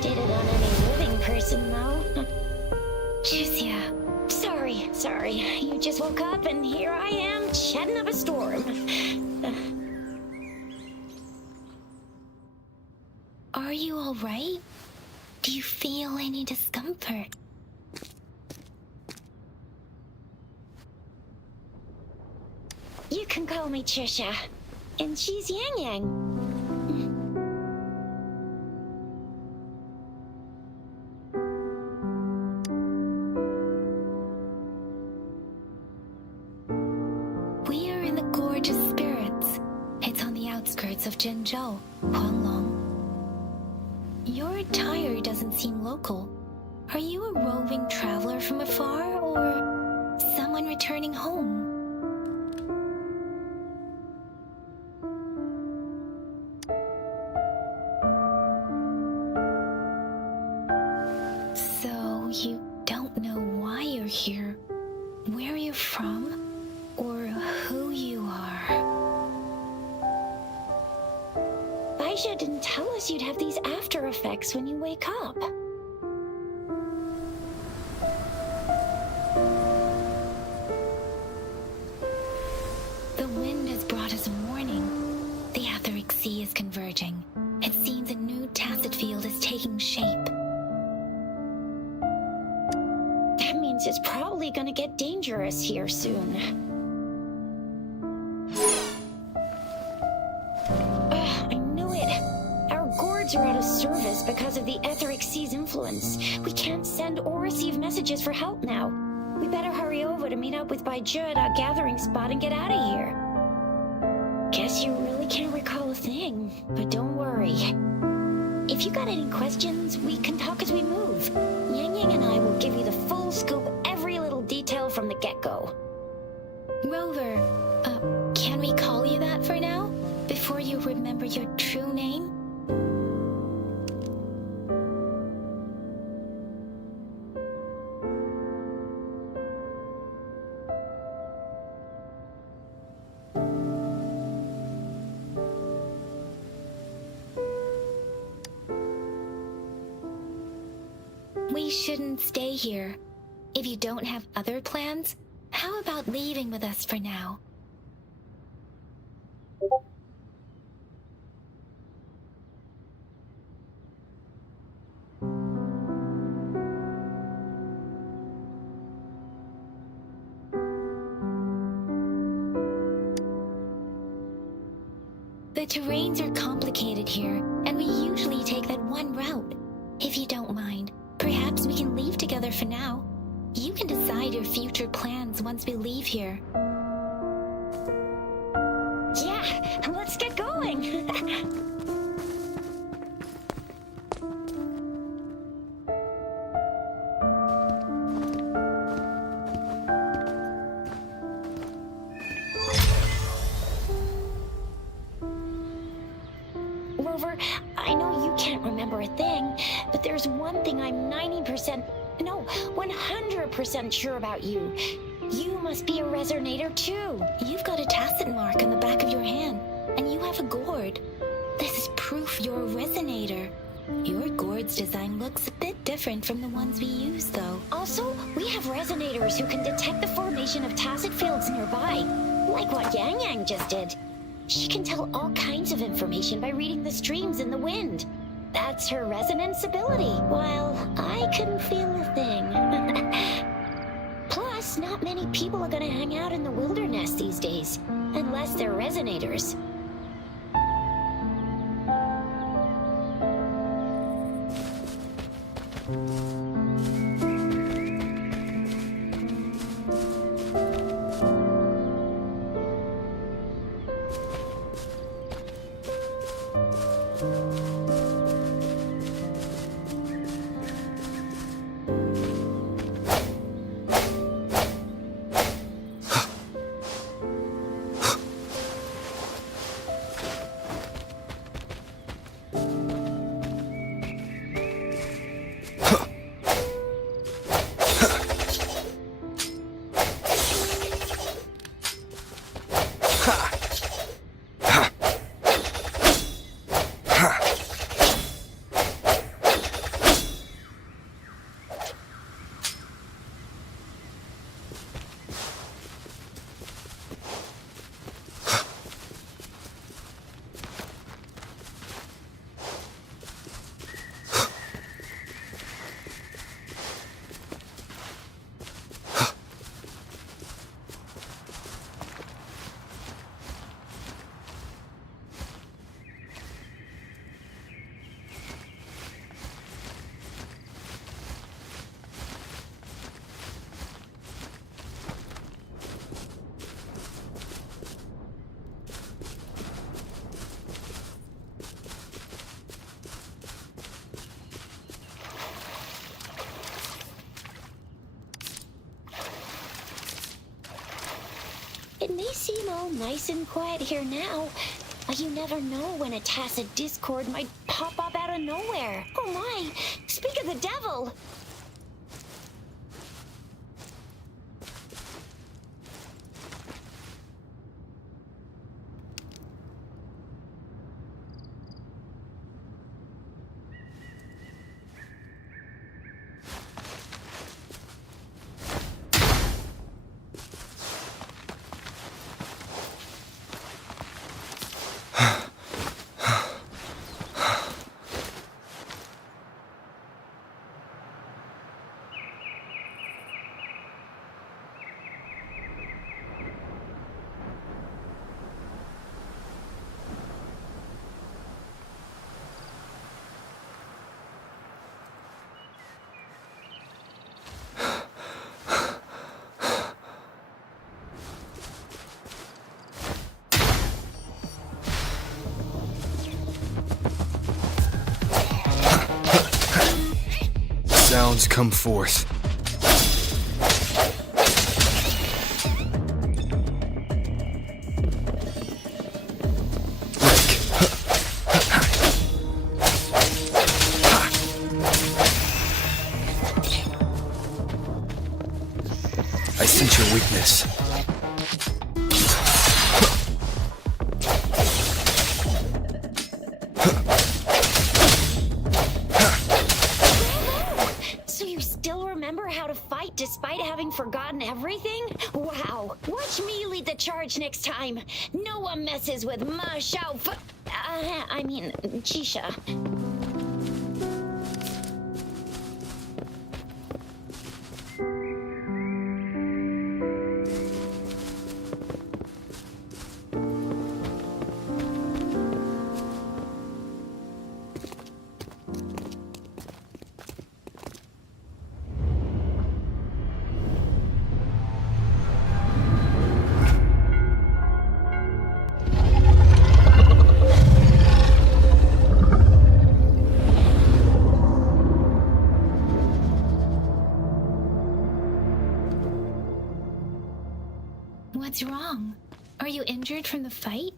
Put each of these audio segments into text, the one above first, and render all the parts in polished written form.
did it on any living person, though. Juicia. Sorry. You just woke up and here I am, chatting up a storm. Are you alright? Do you feel any discomfort? You can call me Trisha. And she's Yang Yang. We are in the Gorge of Spirits. It's on the outskirts of Jinzhou, Huanglong. Your attire doesn't seem local. Are you a roving traveler from afar, or someone returning home? So, you don't know why you're here, where you're from, or who you are? Baisha didn't tell us you'd have these after effects when you wake up. The wind has brought us a warning. The Etheric Sea is converging. It seems a new tacit field is taking shape. That means it's probably gonna get dangerous here soon. I knew it. Our gourds are out of service because of the Etheric Sea's influence. We can't send or receive messages for help now. We better hurry over to meet up with Baiju at our gathering spot and get out of here. Guess you really can't recall a thing, but don't worry. If you got any questions, we can talk as we move. Yang Yang and I will give you the full scoop, every little detail from the get-go. Rover, can we call you that for now? Before you remember your true name? We shouldn't stay here. If you don't have other plans, how about leaving with us for now? The terrains are complicated here, and we usually take that one route. If you don't mind, perhaps we can leave together for now. You can decide your future plans once we leave here. Yeah, let's get going. Rover, I know you can't remember a thing, but there's one thing I'm 100% sure about you. You must be a resonator too. You've got a tacit mark on the back of your hand, and you have a gourd. This is proof you're a resonator. Your gourd's design looks a bit different from the ones we use, though. Also, we have resonators who can detect the formation of tacit fields nearby, like what Yang Yang just did. She can tell all kinds of information by reading the streams in the wind. That's her resonance ability, while I couldn't feel a thing. Plus, not many people are gonna hang out in the wilderness these days, unless they're resonators. It may seem all nice and quiet here now, but you never know when a tacit discord might pop up out of nowhere. Oh my! Speak of the devil! Sounds come forth. I sense your weakness. So you still remember how to fight despite having forgotten everything? Wow. Watch me lead the charge next time. No one messes with Ma Shao Chisha. What's wrong? Are you injured from the fight?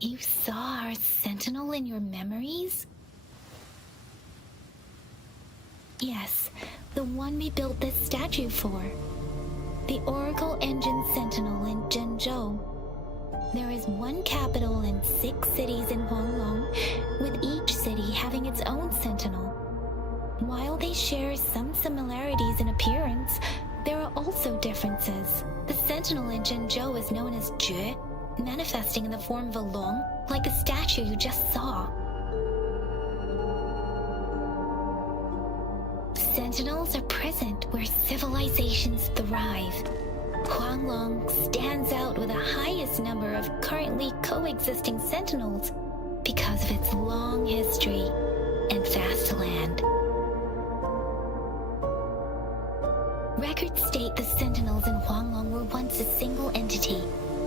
You saw our sentinel in your memories? Yes, the one we built this statue for. The Oracle Engine Sentinel in Zhenzhou. There is one capital and 6 cities in Huanglong, with each city having its own sentinel. While they share some similarities in appearance, there are also differences. The sentinel in Zhenzhou is known as Jue, manifesting in the form of a long, like the statue you just saw. Sentinels are present where civilizations thrive. Huanglong stands out with the highest number of currently coexisting sentinels because of its long history and vast land. Records state the sentinels in Huanglong were once a single entity.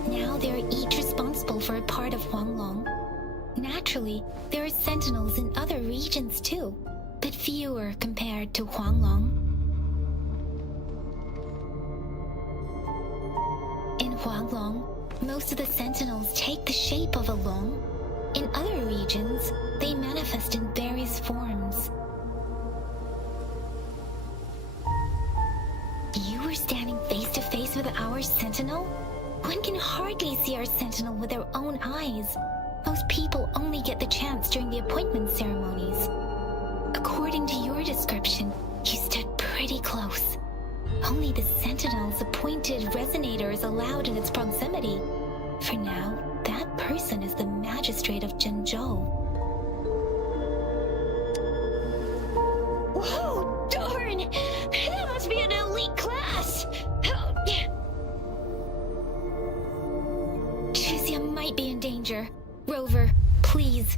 Now they are each responsible for a part of Huanglong. Naturally, there are sentinels in other regions too, but fewer compared to Huanglong. In Huanglong, most of the sentinels take the shape of a long. In other regions, they manifest in various forms. You were standing face to face with our sentinel? One can hardly see our sentinel with their own eyes. Most people only get the chance during the appointment ceremonies. According to your description, you stood pretty close. Only the Sentinel's appointed resonator is allowed in its proximity. For now, that person is the magistrate of Jinzhou. Whoa, darn! That must be an elite class! Oh, yeah. Chuzia might be in danger. Rover, please.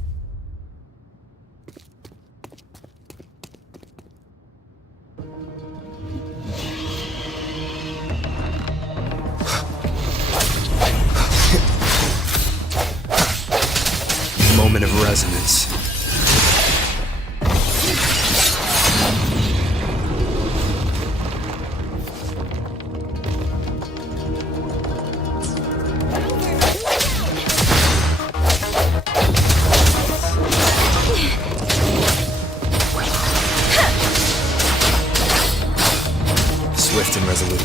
Moment of resonance. Swift and resolute.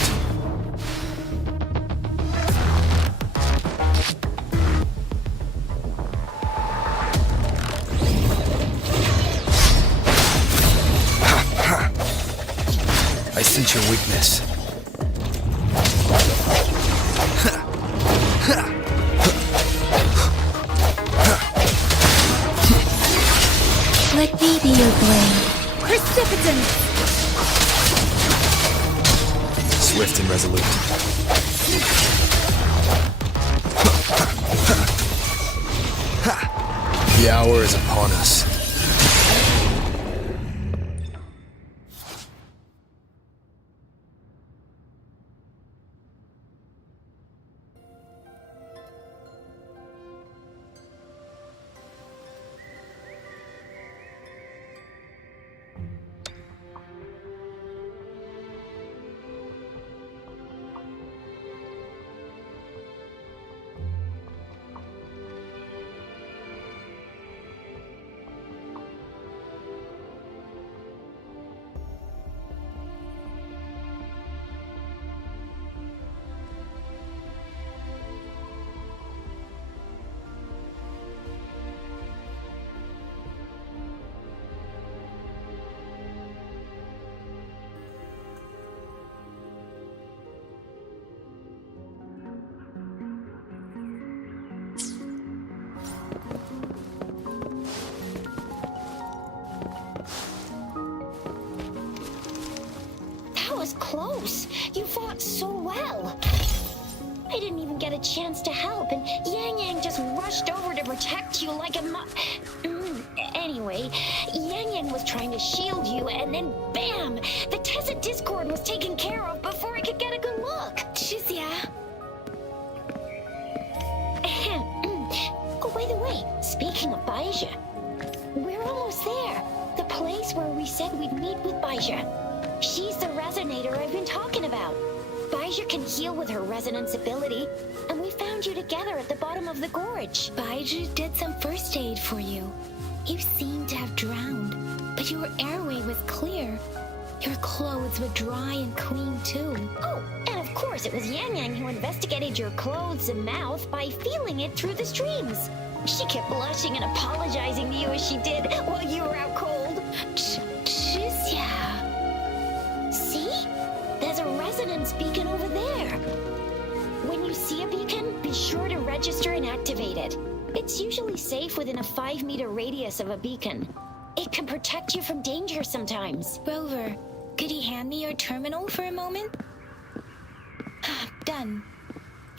I sense your weakness. Let me be your blade. Precipitance! Swift and resolute. The hour is upon us. That was close. You fought so well. I didn't even get a chance to help, and Yang Yang just rushed over to protect you like a Anyway, Yang Yang was trying to shield you, and then bam! The Tessa Discord was taken care of before I could get a good look. Chuzia. Oh, by the way, speaking of Baija, we're almost there. The place where we said we'd meet with Baija. She's the resonator I've been talking about. Baija can heal with her resonance ability, and we found you together at the bottom of the gorge. Baiju did some first aid for you. You seemed to have drowned, but your airway was clear. Your clothes were dry and clean too. Oh, and of course it was Yang Yang who investigated your clothes and mouth by feeling it through the streams. She kept blushing and apologizing to you as she did while you were out cold. Chuzia. See? There's a resonance beacon over there. When you see a beacon, be sure to register and activate it. It's usually safe within a 5-meter radius of a beacon. It can protect you from danger sometimes. Rover, could you hand me your terminal for a moment? Done.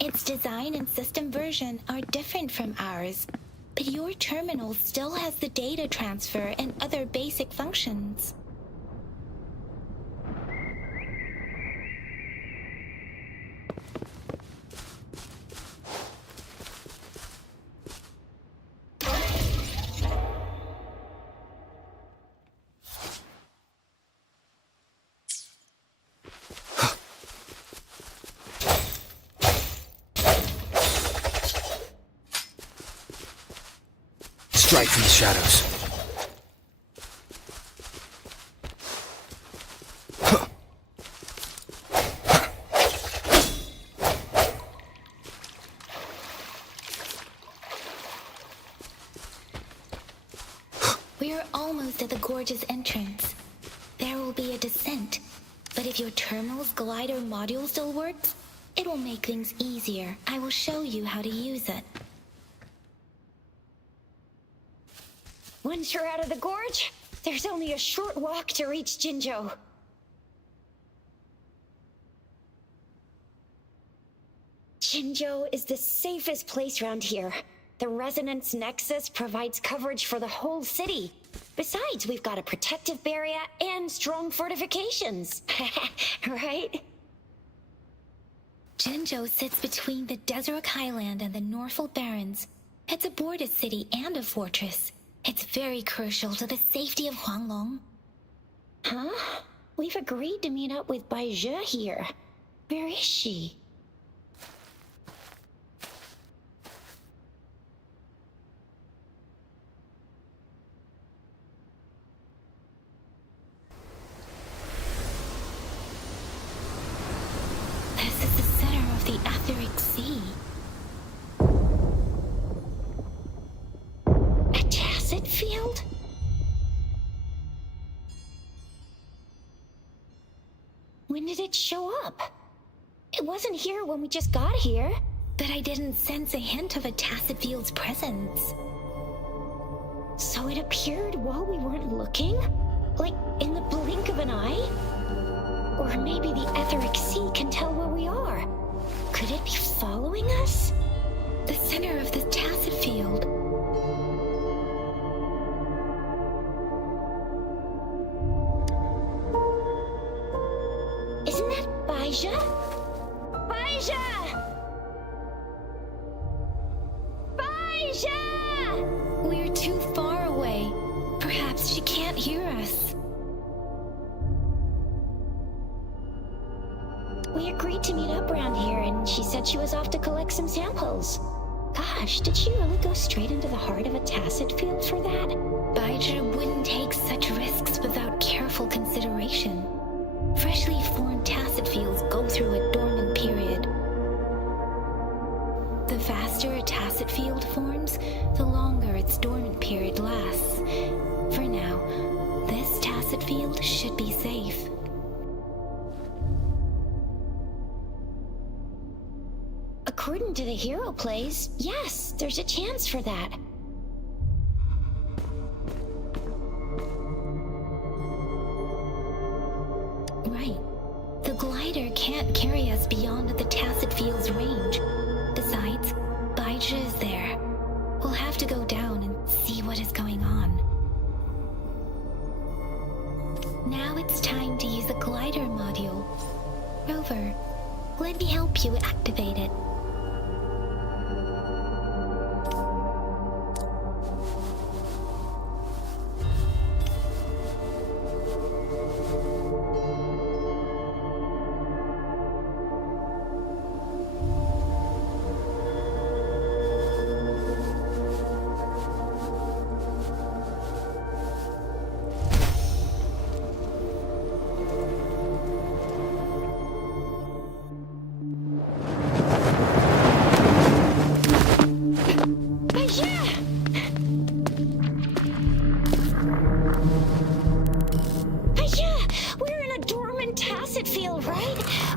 Its design and system version are different from ours, but your terminal still has the data transfer and other basic functions. Strike from the shadows. We are almost at the gorge's entrance. There will be a descent. But if your terminal's glider module still works, it will make things easier. I will show you how to use it. Once you're out of the gorge, there's only a short walk to reach Jinzhou. Jinzhou is the safest place around here. The Resonance Nexus provides coverage for the whole city. Besides, we've got a protective barrier and strong fortifications. Right? Jinzhou sits between the Desert Highland and the Norfolk Barrens. It's a border city and a fortress. It's very crucial to the safety of Huanglong. Huh? We've agreed to meet up with Bai Zhe here. Where is she? This is the center of the Etheric Sea. A tacit field? When did it show up? It wasn't here when we just got here. But I didn't sense a hint of a tacit field's presence. So it appeared while we weren't looking? Like in the blink of an eye? Or maybe the Etheric Sea can tell where we are. Could it be following us? The center of the tacit field. Isn't that Bai Zhe? Bai Zhe! Bai Zhe! We're too far away. Perhaps she can't hear us. We agreed to meet up around here, and she said she was off to collect some samples. Gosh, did she really go straight into the heart of a tacit field for that? Baizhi wouldn't take such risks without careful consideration. Freshly formed tacit fields go through a dormant period. The faster a tacit field forms, the longer its dormant period lasts. For now, this tacit field should be safe. According to the hero plays, yes, there's a chance for that. Right. The glider can't carry us beyond the tacit field's range. Besides, Baizhi is there. We'll have to go down and see what is going on. Now it's time to use the glider module. Rover, let me help you activate it.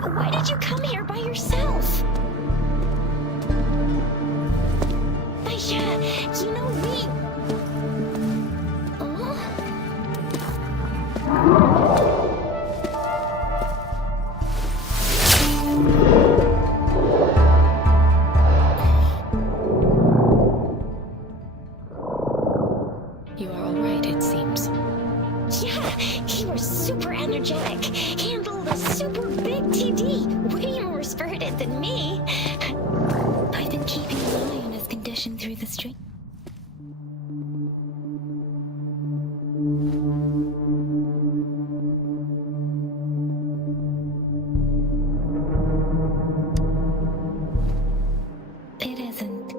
Why did you come here by yourself? Aisha, you know we... You are all right, it seems. Yeah, you were super energetic. Handled a super big TD. Way more spirited than me. I've been keeping an eye on his condition through the stream. It isn't.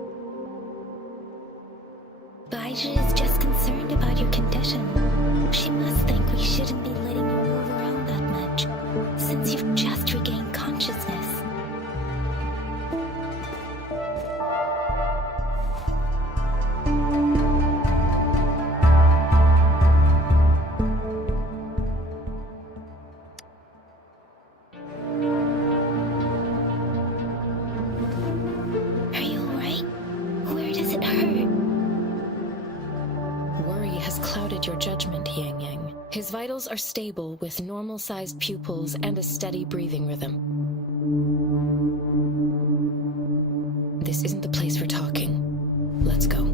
Baizhi is just concerned about your condition. She must think we shouldn't be letting you move around that much, since you've just regained consciousness. Yang Yang. His vitals are stable with normal-sized pupils and a steady breathing rhythm. This isn't the place for talking. Let's go.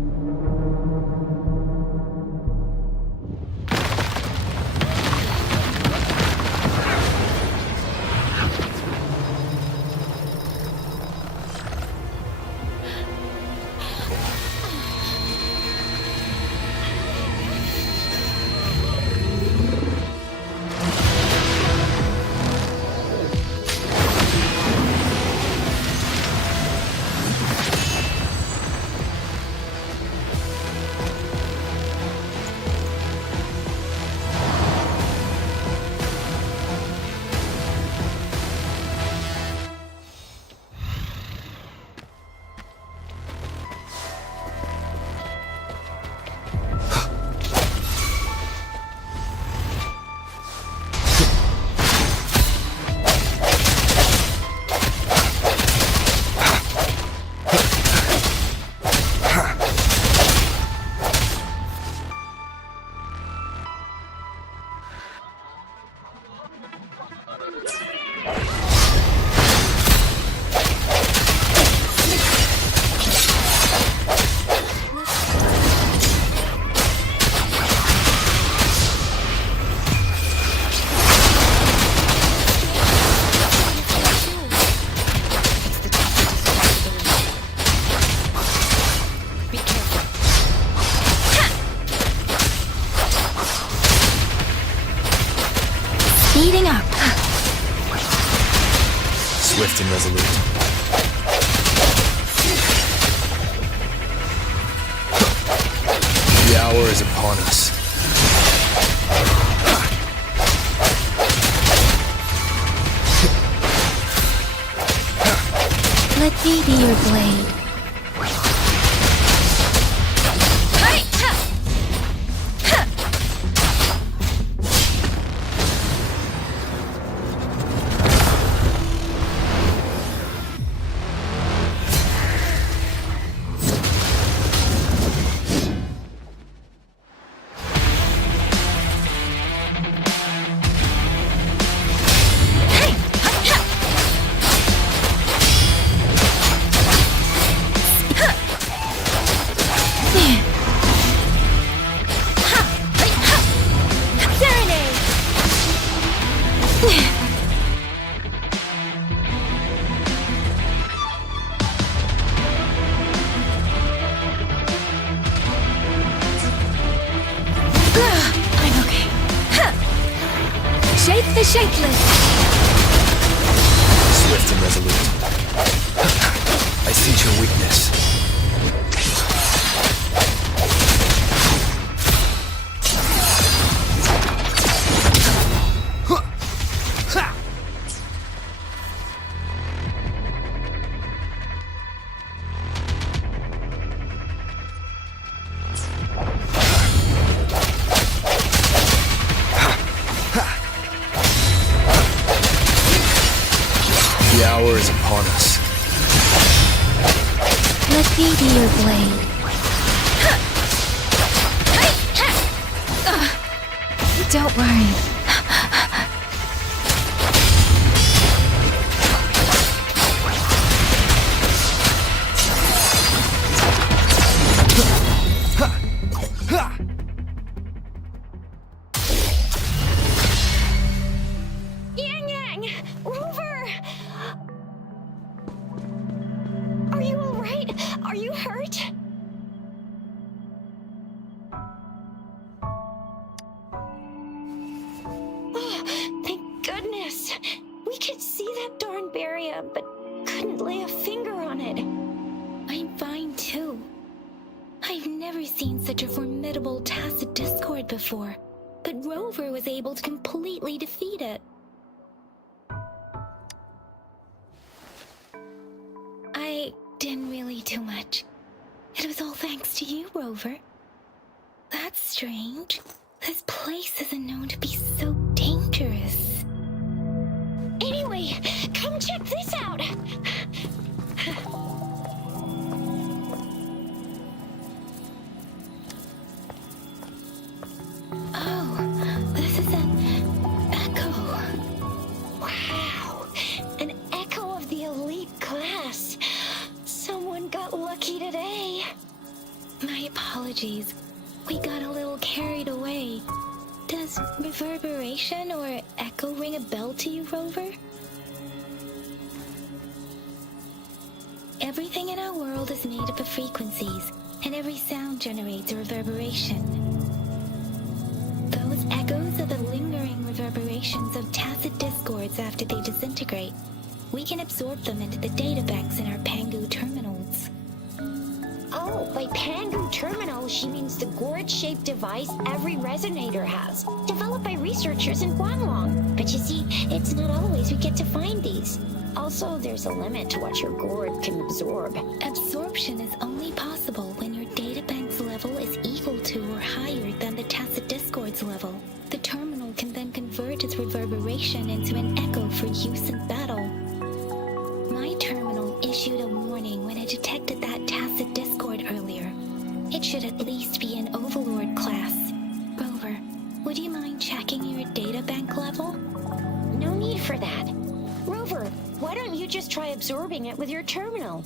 Speeding up. Swift and resolute. The hour is upon us. Let me be your blade. I'm okay. Shape the shapeless. Swift and resolute. I sense your weakness. The hour is upon us. Let me be your blade. Don't worry. Yang Yang! Rover! Are you alright? Are you hurt? Oh, thank goodness. We could see that darn barrier, but couldn't lay a finger on it. I'm fine too. I've never seen such a formidable tacit discord before, but Rover was able to completely defeat it. I didn't really do much. It was all thanks to you, Rover. That's strange. This place isn't known to be so dangerous. Anyway, come check this out. Oh. Apologies. We got a little carried away. Does reverberation or echo ring a bell to you, Rover? Everything in our world is made up of frequencies, and every sound generates a reverberation. Those echoes are the lingering reverberations of tacit discords after they disintegrate. We can absorb them into the data banks in our Pangu terminals. Oh, by Pangu terminal, she means the gourd-shaped device every resonator has, developed by researchers in Guanlong. But you see, it's not always we get to find these. Also, there's a limit to what your gourd can absorb. Absorption is only possible when your databank's level is equal to or higher than the tacit discord's level. The terminal can then convert its reverberation into an echo for use in battle. My terminal issued a warning when it detected that tacit discord earlier. It should at least be an Overlord class. Rover, would you mind checking your databank level? No need for that. Rover, why don't you just try absorbing it with your terminal?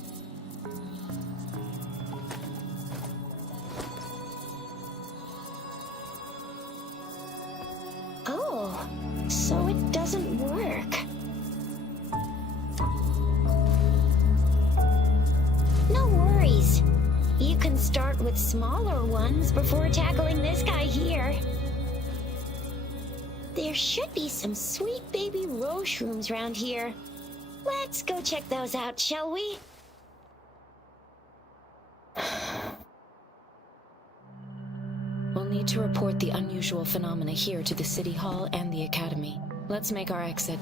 Oh, so it doesn't work. No worries. You can start with smaller ones before tackling this guy here. There should be some sweet baby rose shrooms around here. Let's go check those out, shall we? We'll need to report the unusual phenomena here to the City Hall and the Academy. Let's make our exit.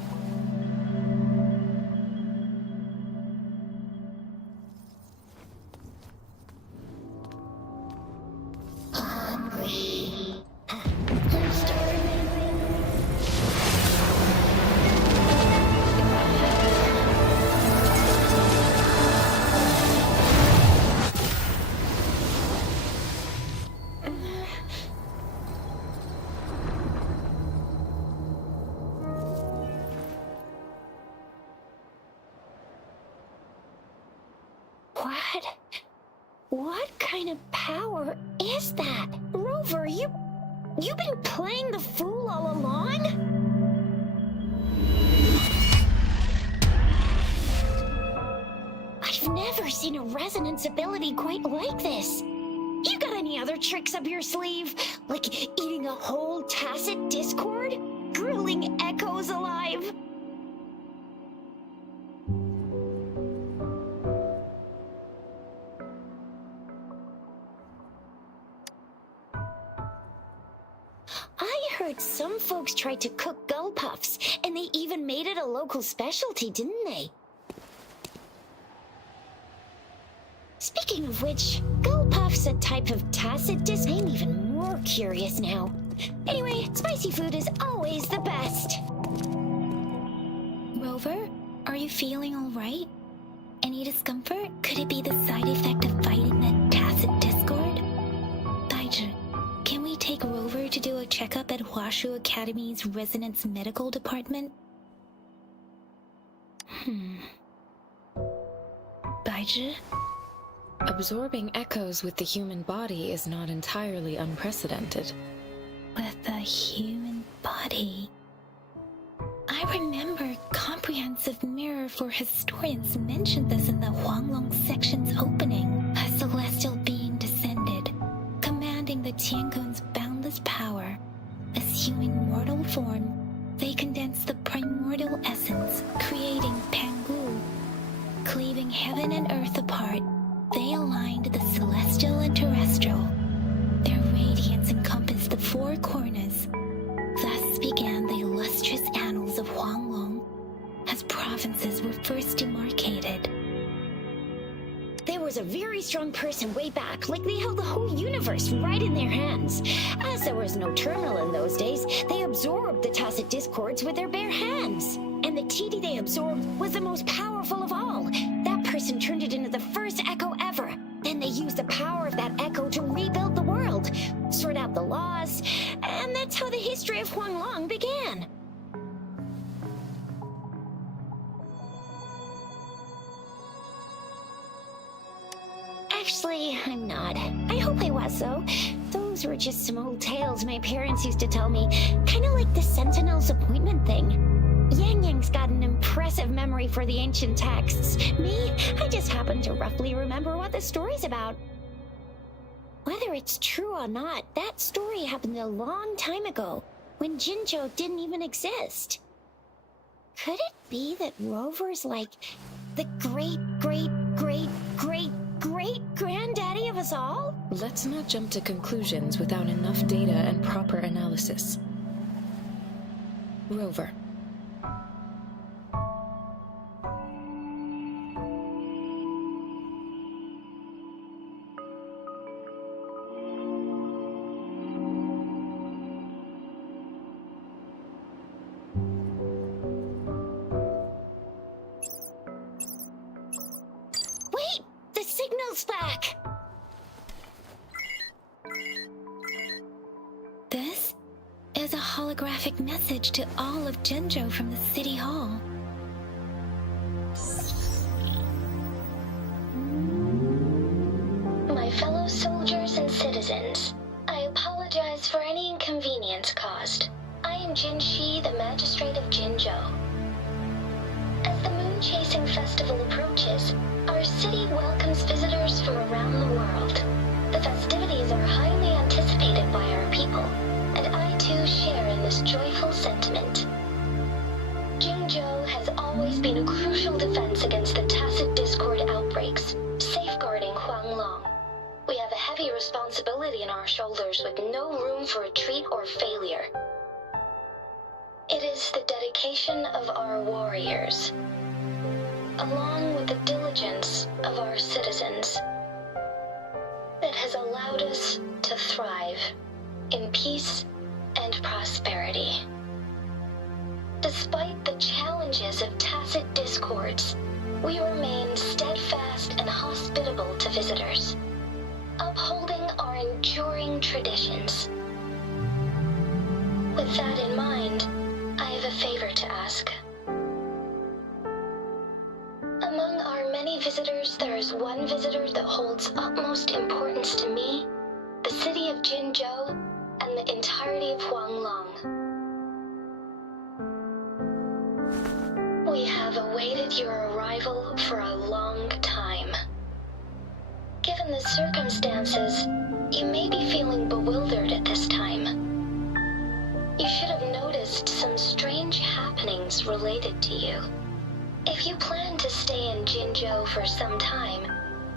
What kind of power is that? Rover, you've been playing the fool all along? I've never seen a resonance ability quite like this. You got any other tricks up your sleeve? Like eating a whole tacit discord? Grilling echoes alive? I heard some folks tried to cook gull puffs, and they even made it a local specialty, didn't they? Speaking of which, gull puff's a type of tacit dis. I'm even more curious now. Anyway, spicy food is always the best. Rover, are you feeling all right? Any discomfort? Could it be the side effect of fighting that tacit discord? Daiju, can we take Rover to do a checkup at Hwashu Academy's Resonance Medical Department? Daiju? Absorbing echoes with the human body is not entirely unprecedented. With the human body. I remember Comprehensive Mirror for Historians mentioned this in the Huanglong section's opening. A celestial being descended, commanding the Tiankun's boundless power. Assuming mortal form, they condensed the primordial essence, creating Pangu. Cleaving heaven and earth apart, they aligned the celestial and terrestrial. Their radiance encompassed the four corners. Thus began the illustrious annals of Huanglong, as provinces were first demarcated. There was a very strong person way back, like they held the whole universe right in their hands. As there was no terminal in those days, they absorbed the tacit discords with their bare hands. And the TD they absorbed was the most powerful of all. That person turned it into the first echo ever. Then they used the power of that echo to rebuild the world, sort out the laws, and that's how the history of Huanglong began. Actually, I'm not. I hope I was, though. Those were just some old tales my parents used to tell me. Kind of like the Sentinel's appointment thing. Yang Yang's got an impressive memory for the ancient texts. Me, I just happen to roughly remember what the story's about. Whether it's true or not, that story happened a long time ago, when Jinzhou didn't even exist. Could it be that Rover's like the great-great-great-great-great-granddaddy of us all? Let's not jump to conclusions without enough data and proper analysis. Rover. Wait! The signal's back! This is a holographic message to all of Jinzhou from the City Hall. My fellow soldiers and citizens, I apologize for any inconvenience caused. I am Jin Shi, the Magistrate of Jinzhou. As the Moon-Chasing Festival approaches, our city welcomes visitors from around the world. The festivities are highly anticipated by our people, and I too share in this joyful sentiment. Jinzhou has always been a crucial defense against the tacit discord outbreaks, safeguarding Huanglong. We have a heavy responsibility on our shoulders with no room for retreat or failure. It is the dedication of our warriors, along with the diligence of our citizens, that has allowed us to thrive in peace and prosperity. Despite the challenges of tacit discords, we remain steadfast and hospitable to visitors, upholding our enduring traditions. With that in mind, I have a favor to ask. Among our many visitors, there is one visitor that holds utmost importance to me, the city of Jinzhou, and the entirety of Huanglong. We have awaited your arrival for a long time. Given the circumstances, you may be feeling bewildered at this time. You should have noticed some strange happenings related to you. If you plan to stay in Jinzhou for some time,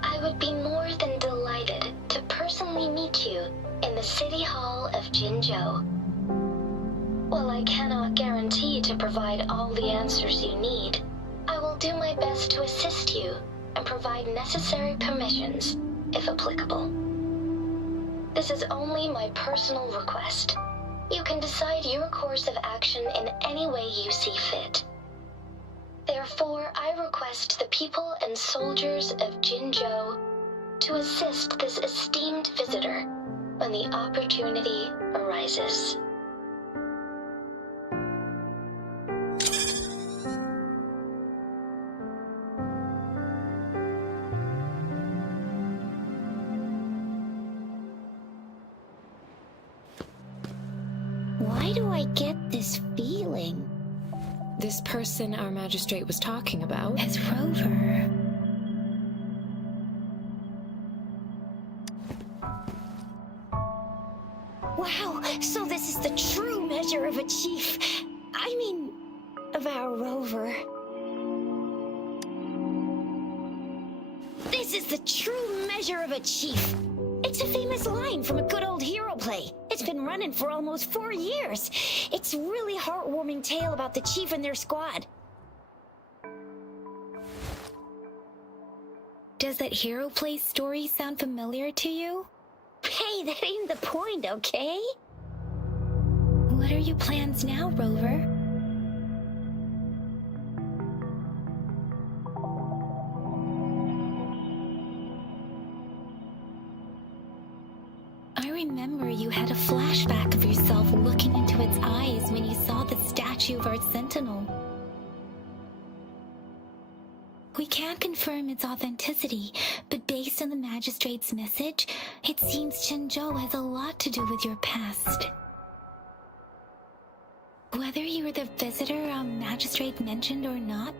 I would be more than delighted to personally meet you in the City Hall of Jinzhou. While I cannot guarantee to provide all the answers you need, I will do my best to assist you and provide necessary permissions, if applicable. This is only my personal request. You can decide your course of action in any way you see fit. Therefore, I request the people and soldiers of Jinzhou to assist this esteemed visitor when the opportunity arises. Why do I get this feeling? This person our magistrate was talking about. As Rover. Wow, so this is the true measure of a chief. I mean, of our Rover. This is the true measure of a chief. It's a famous line from a good old hero play. It's been running for almost 4 years. It's a really heartwarming tale about the chief and their squad. Does that hero play story sound familiar to you? Hey, that ain't the point, okay? What are your plans now, Rover? I remember you had a flashback of yourself looking into its eyes when you saw the statue of our sentinel. We can't confirm its authenticity, but based on the magistrate's message, it seems Zhenzhou has a lot to do with your past. Whether you were the visitor our magistrate mentioned or not,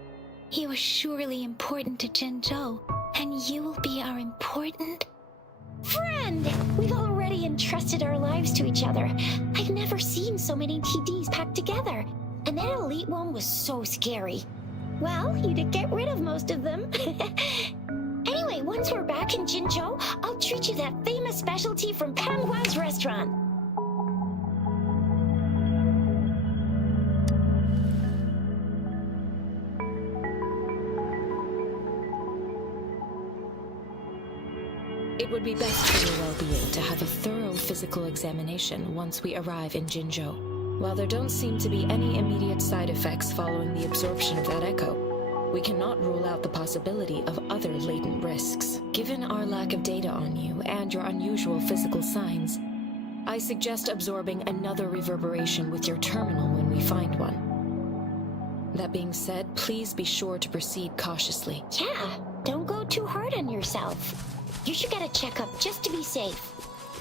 you are surely important to Zhenzhou, and you will be our important Friend! We've already entrusted our lives to each other. I've never seen so many TDs packed together. And that elite one was so scary. Well, you did get rid of most of them. Anyway, once we're back in Jinzhou, I'll treat you to that famous specialty from Panhua's restaurant. It would be best for your well-being to have a thorough physical examination once we arrive in Jinzhou. While there don't seem to be any immediate side effects following the absorption of that echo, we cannot rule out the possibility of other latent risks. Given our lack of data on you and your unusual physical signs, I suggest absorbing another reverberation with your terminal when we find one. That being said, please be sure to proceed cautiously. Yeah, don't go too hard on yourself. You should get a checkup just to be safe.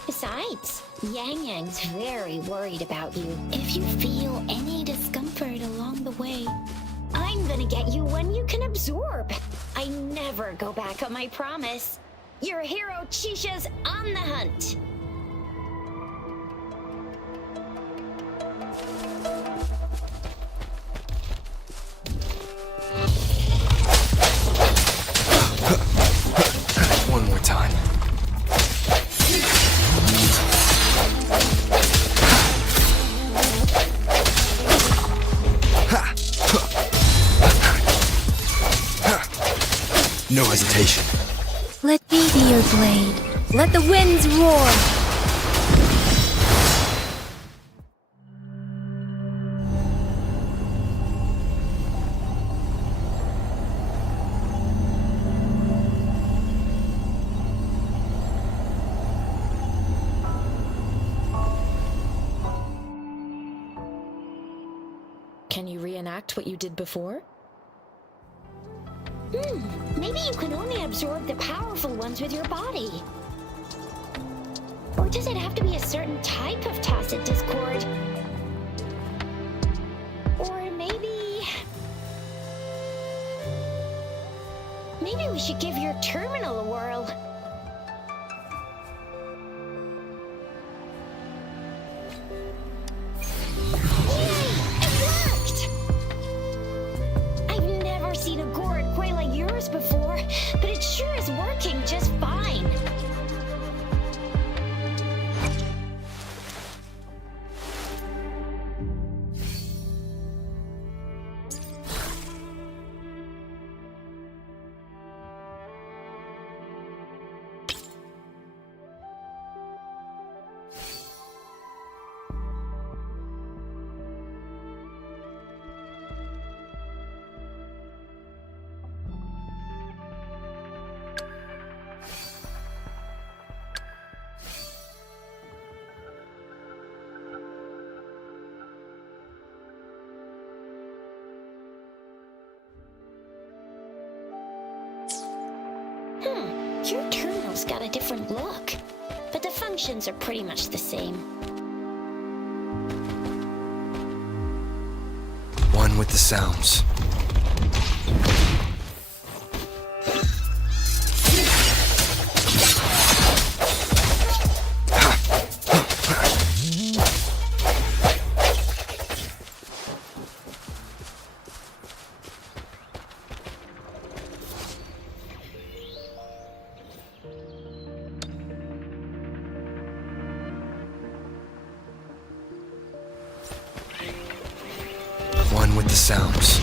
Besides, Yang Yang's very worried about you. If you feel any discomfort along the way, I'm gonna get you one you can absorb. I never go back on my promise. Your hero Chisha's on the hunt. One more time. No hesitation. Let me be your blade. Let the winds roar. Can you reenact what you did before? Maybe you can only absorb the powerful ones with your body. Or does it have to be a certain type of tacit discord? Or maybe we should give your terminal a whirl. Seen a gourd quite like yours before, but it sure is working just fine. Your terminal's got a different look, but the functions are pretty much the same. One with the sounds. One with the sounds.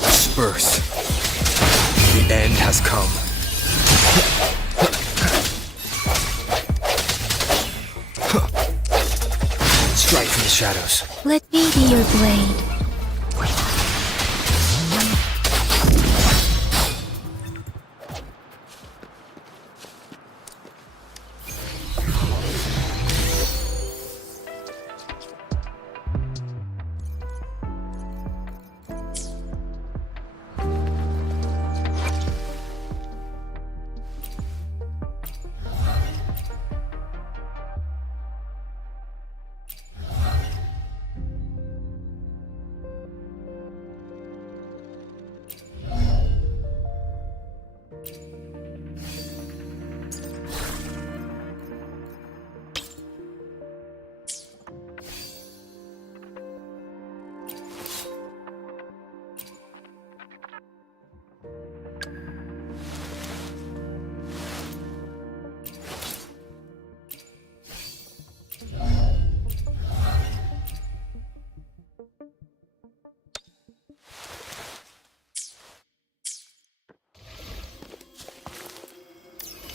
Disperse. The end has come. Strike from the shadows. Let me be your blade.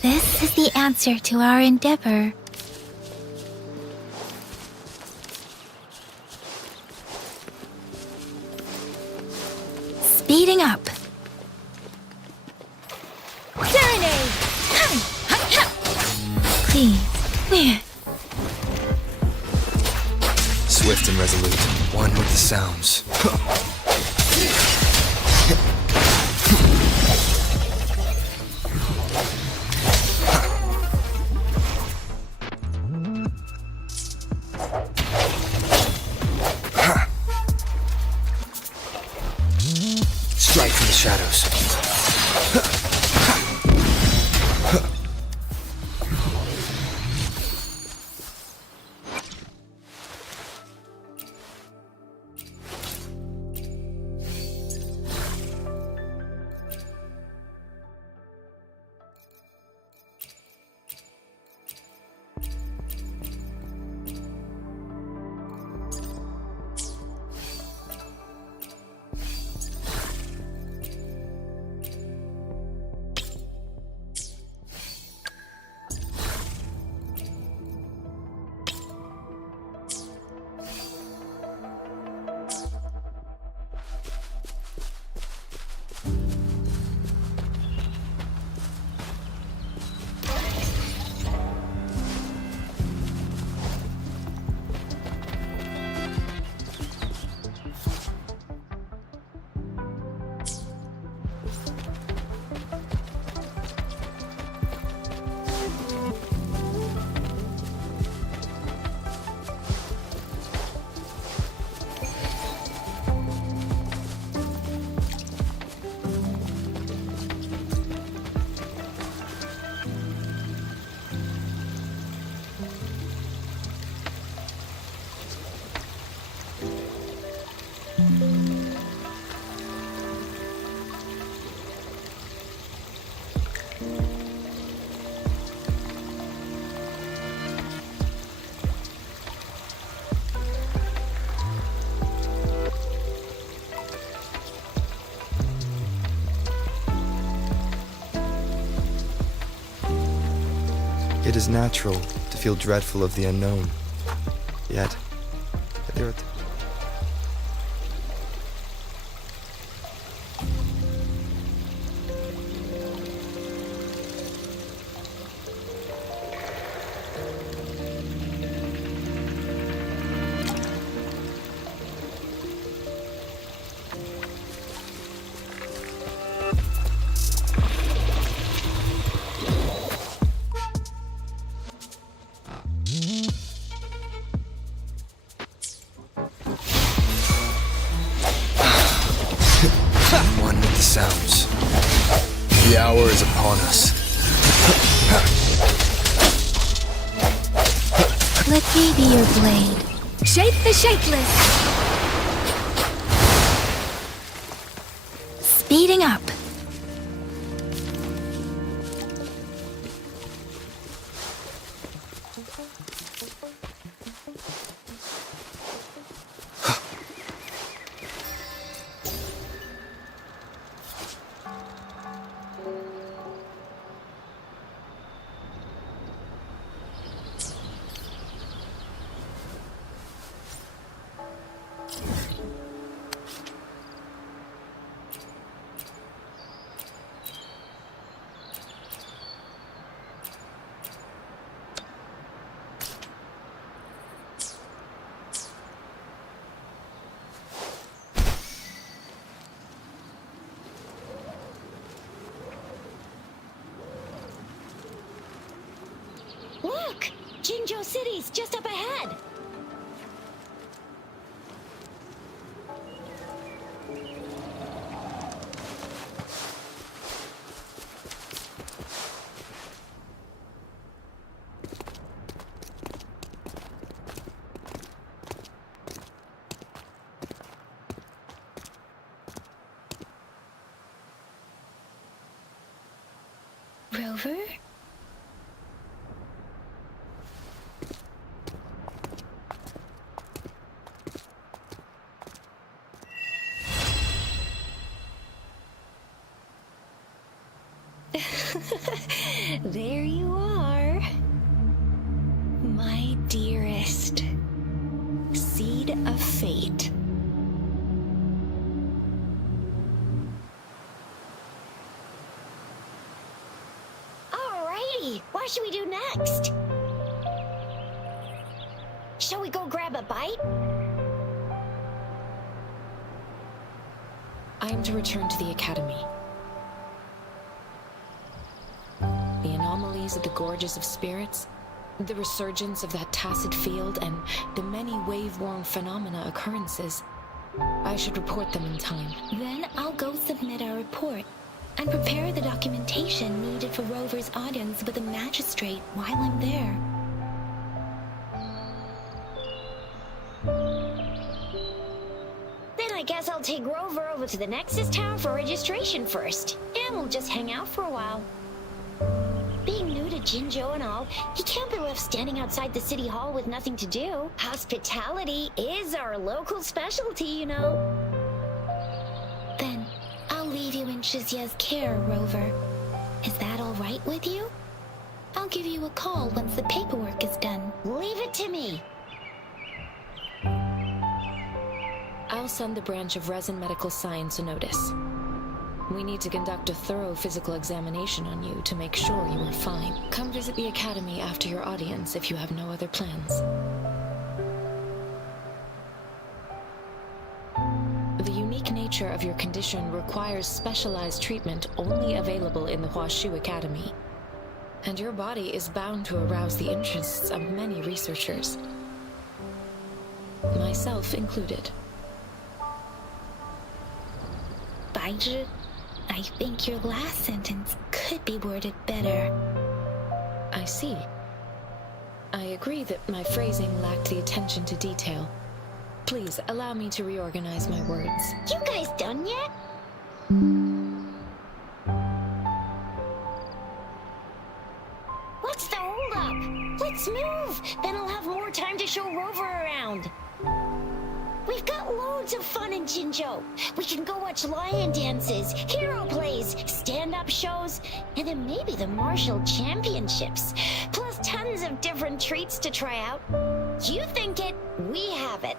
This is the answer to our endeavor. Speeding up. Serenade! Please. Swift and resolute, one with the sounds. Strike from the shadows. It is natural to feel dreadful of the unknown. Yet, there are One with the sounds. The hour is upon us. Let me be your blade. Shape the shapeless. Speeding up. Look! Jinzhou City's just up ahead! Rover? There you are. My dearest. Seed of fate. Alrighty, what should we do next? Shall we go grab a bite? I am to return to the Academy. The anomalies of the Gorges of Spirits, the resurgence of that tacit field, and the many wave-worn phenomena occurrences. I should report them in time. Then I'll go submit our report and prepare the documentation needed for Rover's audience with the magistrate while I'm there. Then I guess I'll take Rover over to the Nexus Tower for registration first, and we'll just hang out for a while. Being new to Jinzhou and all, he can't be left standing outside the city hall with nothing to do. Hospitality is our local specialty, you know. Then I'll leave you in Shizia's care, Rover. Is that all right with you? I'll give you a call once the paperwork is done. Leave it to me. I'll send the branch of Resin Medical Science a notice. We need to conduct a thorough physical examination on you to make sure you are fine. Come visit the Academy after your audience if you have no other plans. The unique nature of your condition requires specialized treatment only available in the Huashu Academy. And your body is bound to arouse the interests of many researchers. Myself included. Baizhi, I think your last sentence could be worded better. I see. I agree that my phrasing lacked the attention to detail. Please allow me to reorganize my words. You guys done yet? What's the holdup? Let's move! Then I'll have more time to show Rover around. We've got loads of fun in Jinzhou. We can go watch lion dances, hero plays, stand-up shows, and then maybe the martial championships. Plus tons of different treats to try out. You think it, we have it.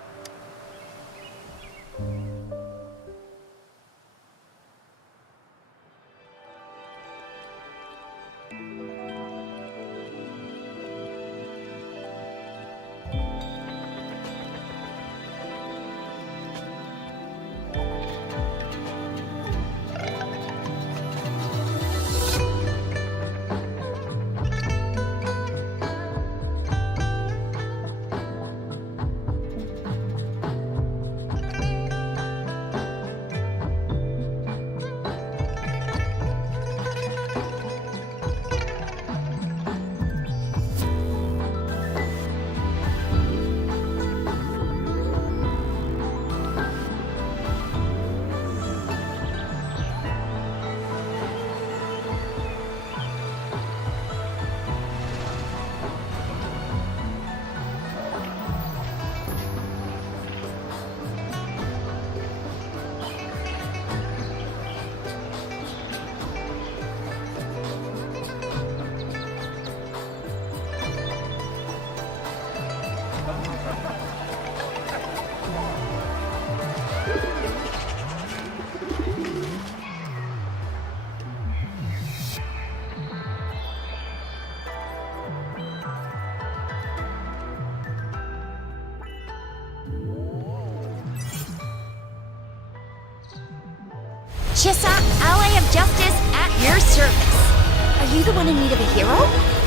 Chissa, ally of justice at your service. Are you the one in need of a hero?